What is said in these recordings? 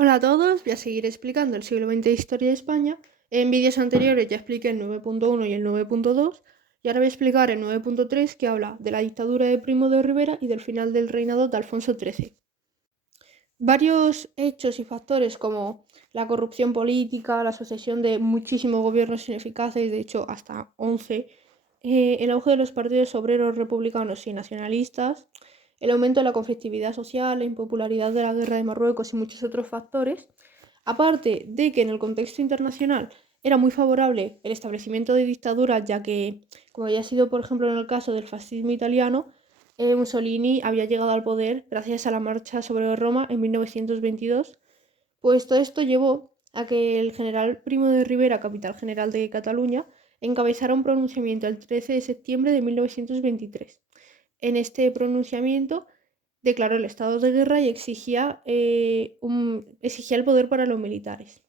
Hola a todos, voy a seguir explicando el siglo XX de historia de España. En vídeos anteriores ya expliqué el 9.1 y el 9.2 y ahora voy a explicar el 9.3 que habla de la dictadura de Primo de Rivera y del final del reinado de Alfonso XIII. Varios hechos y factores como la corrupción política, la sucesión de muchísimos gobiernos ineficaces, de hecho hasta 11, el auge de los partidos obreros republicanos y nacionalistas, el aumento de la conflictividad social, la impopularidad de la guerra de Marruecos y muchos otros factores, aparte de que en el contexto internacional era muy favorable el establecimiento de dictaduras, ya que, como había sido por ejemplo en el caso del fascismo italiano, Mussolini había llegado al poder gracias a la marcha sobre Roma en 1922, pues todo esto llevó a que el general Primo de Rivera, capital general de Cataluña, encabezara un pronunciamiento el 13 de septiembre de 1923. En este pronunciamiento declaró el estado de guerra y exigía el poder para los militares.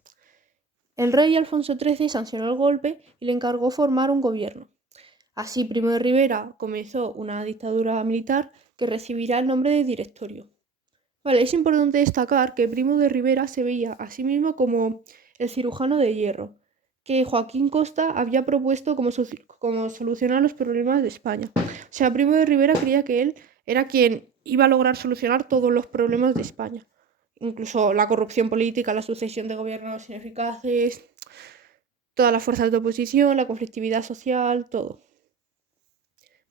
El rey Alfonso XIII sancionó el golpe y le encargó formar un gobierno. Así, Primo de Rivera comenzó una dictadura militar que recibirá el nombre de Directorio. Vale, es importante destacar que Primo de Rivera se veía a sí mismo como el cirujano de hierro, que Joaquín Costa había propuesto como solucionar los problemas de España. O sea, Primo de Rivera creía que él era quien iba a lograr solucionar todos los problemas de España, incluso la corrupción política, la sucesión de gobiernos ineficaces, todas las fuerzas de oposición, la conflictividad social, todo.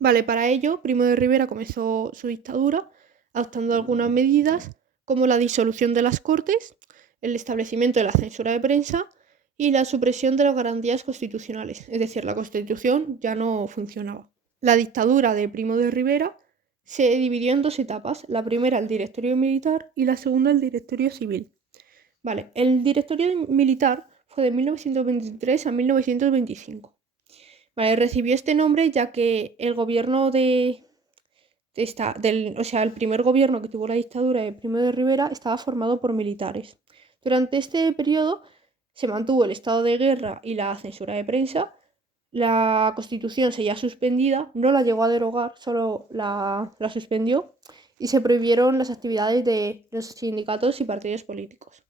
Vale, para ello, Primo de Rivera comenzó su dictadura adoptando algunas medidas como la disolución de las Cortes, el establecimiento de la censura de prensa y la supresión de las garantías constitucionales, es decir, la Constitución ya no funcionaba. La dictadura de Primo de Rivera se dividió en dos etapas, la primera el directorio militar y la segunda el directorio civil. Vale, el directorio militar fue de 1923 a 1925. Vale, recibió este nombre ya que el gobierno el primer gobierno que tuvo la dictadura de Primo de Rivera estaba formado por militares. Durante este periodo se mantuvo el estado de guerra y la censura de prensa. La Constitución seguía suspendida, no la llegó a derogar, solo la suspendió y se prohibieron las actividades de los sindicatos y partidos políticos.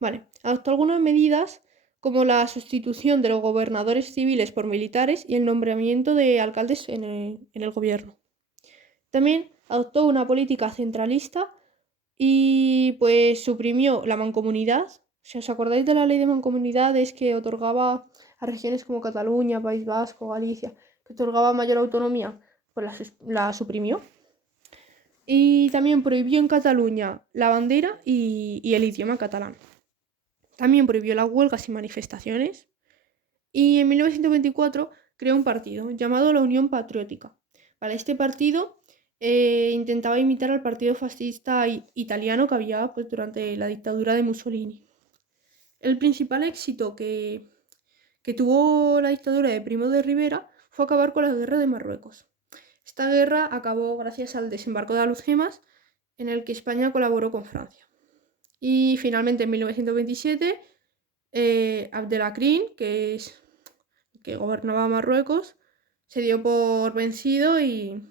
Vale, adoptó algunas medidas como la sustitución de los gobernadores civiles por militares y el nombramiento de alcaldes en el gobierno. También adoptó una política centralista y pues suprimió la mancomunidad. Si os acordáis de la ley de mancomunidades que otorgaba a regiones como Cataluña, País Vasco, Galicia, que otorgaba mayor autonomía, pues la suprimió. Y también prohibió en Cataluña la bandera y el idioma catalán. También prohibió las huelgas y manifestaciones. Y en 1924 creó un partido llamado la Unión Patriótica. Para este partido intentaba imitar al partido fascista italiano que había pues, durante la dictadura de Mussolini. El principal éxito que tuvo la dictadura de Primo de Rivera fue acabar con la guerra de Marruecos. Esta guerra acabó gracias al desembarco de Alhucemas, en el que España colaboró con Francia. Y finalmente en 1927 Abdelkrim, que gobernaba Marruecos, se dio por vencido y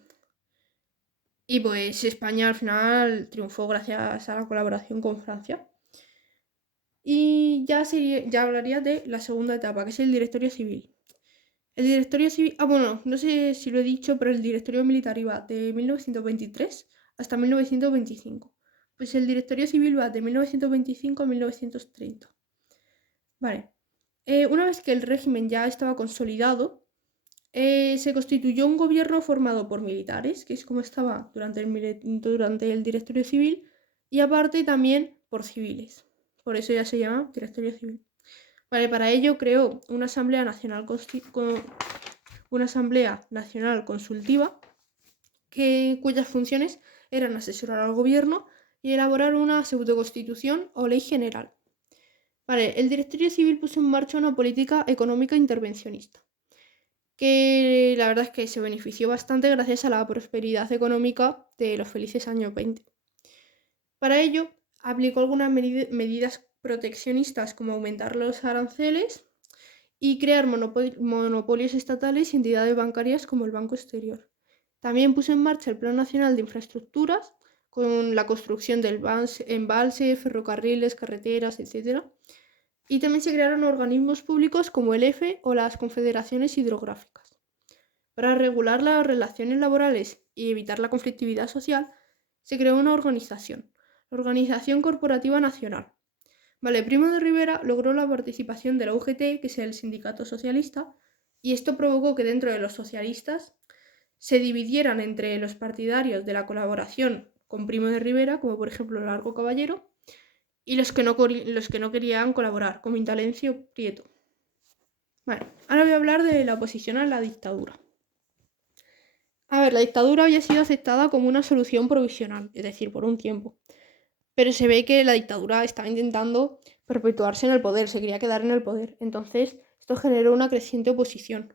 pues España al final triunfó gracias a la colaboración con Francia. Y ya hablaría de la segunda etapa, que es el directorio civil. El directorio civil, bueno, no sé si lo he dicho, pero el directorio militar iba de 1923 hasta 1925. Pues el directorio civil va de 1925 a 1930. Vale. Una vez que el régimen ya estaba consolidado, se constituyó un gobierno formado por militares, que es como estaba durante el directorio civil, y aparte también por civiles. Por eso ya se llama directorio civil. Vale, para ello creó una asamblea nacional consultiva, cuyas funciones eran asesorar al gobierno y elaborar una pseudoconstitución o ley general. Vale, el directorio civil puso en marcha una política económica intervencionista, que la verdad es que se benefició bastante gracias a la prosperidad económica de los felices años 20. Para ello, aplicó algunas medidas proteccionistas como aumentar los aranceles y crear monopolios estatales y entidades bancarias como el Banco Exterior. También puso en marcha el Plan Nacional de Infraestructuras con la construcción de embalses, ferrocarriles, carreteras, etc. Y también se crearon organismos públicos como el EFE o las confederaciones hidrográficas. Para regular las relaciones laborales y evitar la conflictividad social, se creó una organización, la Organización Corporativa Nacional. Vale, Primo de Rivera logró la participación de la UGT, que es el sindicato socialista, y esto provocó que dentro de los socialistas se dividieran entre los partidarios de la colaboración con Primo de Rivera, como por ejemplo Largo Caballero, y los que no querían colaborar, como Intalencio Prieto. Vale, ahora voy a hablar de la oposición a la dictadura. A ver, la dictadura había sido aceptada como una solución provisional, es decir, por un tiempo. Pero se ve que la dictadura estaba intentando perpetuarse en el poder, se quería quedar en el poder. Entonces, esto generó una creciente oposición.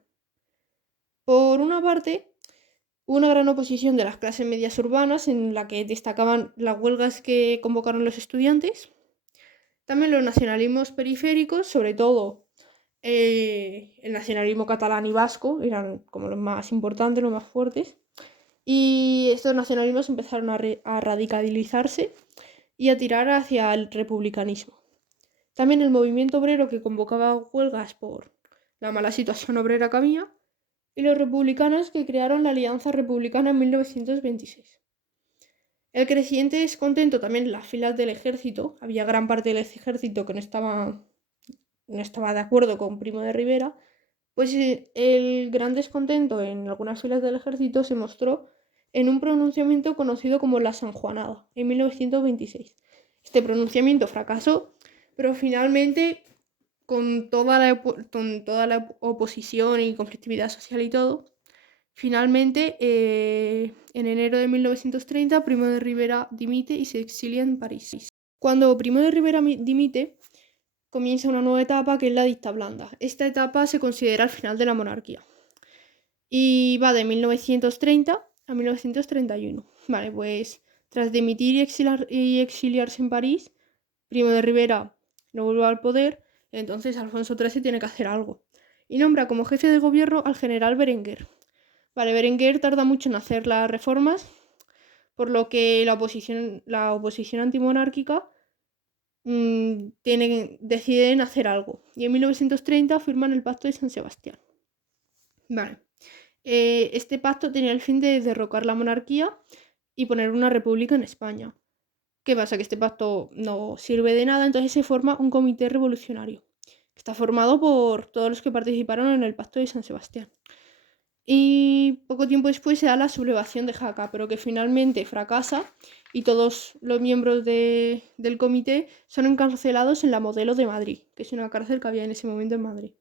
Por una parte, hubo una gran oposición de las clases medias urbanas, en la que destacaban las huelgas que convocaron los estudiantes. También los nacionalismos periféricos, sobre todo el nacionalismo catalán y vasco, eran como los más importantes, los más fuertes. Y estos nacionalismos empezaron a radicalizarse y a tirar hacia el republicanismo. También el movimiento obrero, que convocaba huelgas por la mala situación obrera que había, y los republicanos, que crearon la Alianza Republicana en 1926. El creciente descontento también en las filas del ejército, había gran parte del ejército que no estaba de acuerdo con Primo de Rivera, pues el gran descontento en algunas filas del ejército se mostró en un pronunciamiento conocido como la Sanjuanada, en 1926. Este pronunciamiento fracasó, pero finalmente, con toda la oposición y conflictividad social y todo, finalmente, en enero de 1930, Primo de Rivera dimite y se exilia en París. Cuando Primo de Rivera dimite, comienza una nueva etapa, que es la dicta blanda. Esta etapa se considera el final de la monarquía y va de 1930 a 1931. Vale, pues tras dimitir y exiliarse en París, Primo de Rivera no vuelve al poder, entonces Alfonso XIII tiene que hacer algo y nombra como jefe de gobierno al general Berenguer. Vale, Berenguer tarda mucho en hacer las reformas, por lo que la oposición antimonárquica deciden hacer algo. Y en 1930 firman el Pacto de San Sebastián. Vale. Este pacto tenía el fin de derrocar la monarquía y poner una república en España. ¿Qué pasa? Que este pacto no sirve de nada, entonces se forma un comité revolucionario. Está formado por todos los que participaron en el Pacto de San Sebastián. Y poco tiempo después se da la sublevación de Jaca, pero que finalmente fracasa y todos los miembros del comité son encarcelados en la Modelo de Madrid, que es una cárcel que había en ese momento en Madrid.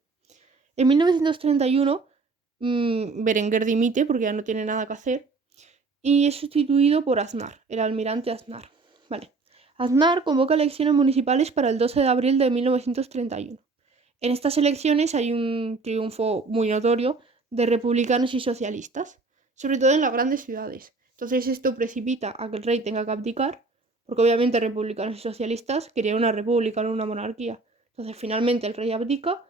En 1931, Berenguer dimite porque ya no tiene nada que hacer y es sustituido por Aznar, el almirante Aznar. Vale. Aznar convoca elecciones municipales para el 12 de abril de 1931. En estas elecciones hay un triunfo muy notorio de republicanos y socialistas, sobre todo en las grandes ciudades. Entonces esto precipita a que el rey tenga que abdicar, porque obviamente republicanos y socialistas querían una república, no una monarquía. Entonces finalmente el rey abdica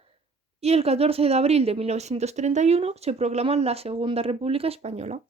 y el 14 de abril de 1931 se proclama la Segunda República Española.